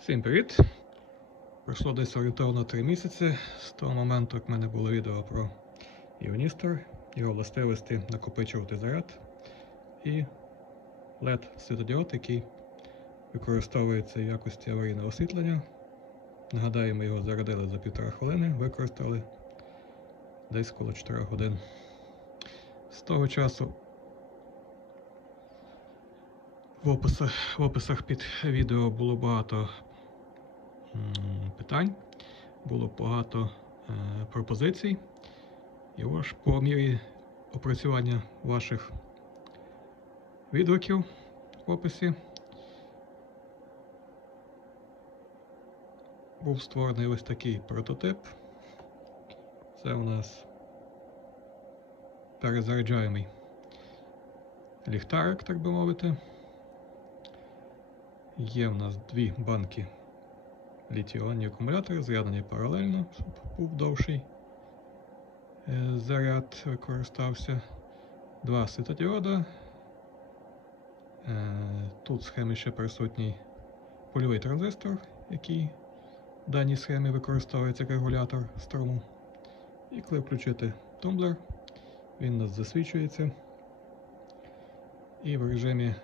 Всім привіт! Пройшло десь орієнтовно 3 місяці з того моменту, як в мене було відео про іоністор, його властивості накопичувати заряд і LED світодіод, який використовується в якості аварійного освітлення. Нагадаю, ми його зарядили за півтора хвилини, використали десь коло 4 годин. З того часу в описах, в описах під відео було багато питань, було багато е, пропозицій. І ось по мірі опрацювання ваших відгуків в описі був створений ось такий прототип. Це у нас перезаряджаємий ліхтарик, так би мовити. Є в нас дві банки літіонні акумулятори, з'єднані паралельно, щоб був довший е, заряд використався. Два світодіода. Е, Тут в схемі ще присутній польовий транзистор, який в даній схемі використовується як регулятор струму. І коли включити тумблер, він у нас засвічується. І в режимі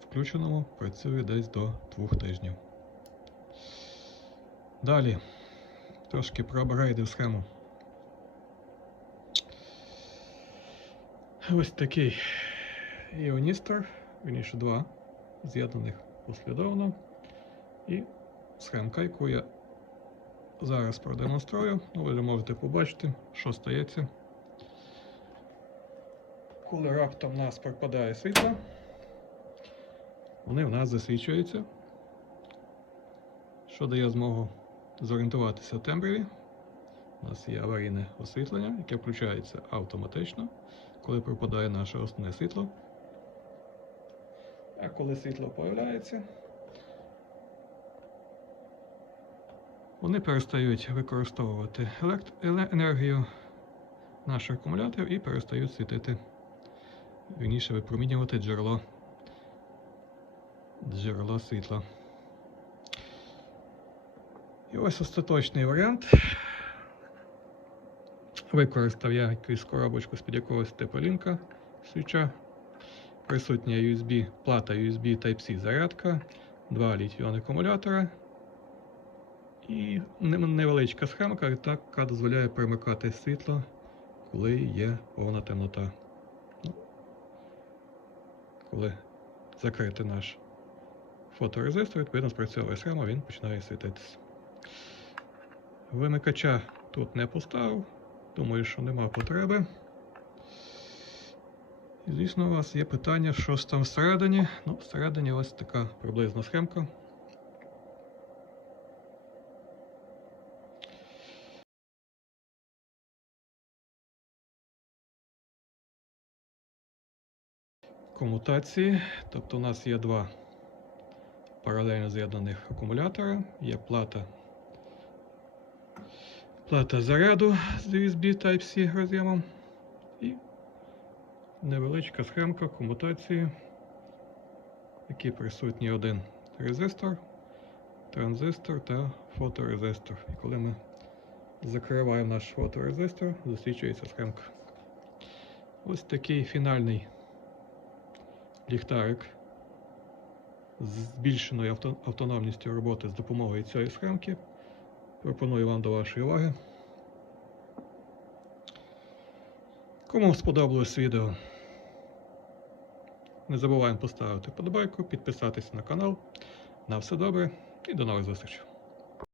включеному працює десь до двох тижнів. Далі трошки проапгрейдив схему. Ось такий іоністор, вірніше два, з'єднаних послідовно. І схемка, яку я зараз продемонструю. Ну, ви можете побачити, що стається. Коли раптом в нас пропадає світло, вони в нас засвічуються, що дає змогу зорієнтуватися в темряві. У нас є аварійне освітлення, яке включається автоматично, коли пропадає наше основне світло. А коли світло появляється, вони перестають використовувати енергію наших акумуляторів і перестають світити, вірніше випромінювати джерело джерело світла. І ось остаточний варіант. Використав я якусь коробочку з-під якогось типу свіча. Присутня USB, плата USB Type-C зарядка, два літіони акумулятора і невеличка схемка, яка дозволяє перемикати світло, коли є повна темнота. Ну, Коли закрити наш фоторезистор, відповідно спрацьовує схема, він починає світитися. Вимикача тут не поставив, думаю, що нема потреби. І, звісно, у вас є питання, що ж там всередині. Ну, всередині ось така приблизна схемка. Комутації. Тобто у нас є два паралельно з'єднаних акумулятора, є плата, плата заряду з USB Type-C роз'ємом і невеличка схемка комутації, в якій присутній один резистор, транзистор та фоторезистор. І коли ми закриваємо наш фоторезистор, засвічується схемка. Ось такий фінальний ліхтарик з збільшеною автономністю роботи з допомогою цієї схемки. Пропоную вам до вашої уваги. Кому сподобалось відео, не забуваємо поставити подобайку, підписатися на канал. На все добре і до нових зустрічей!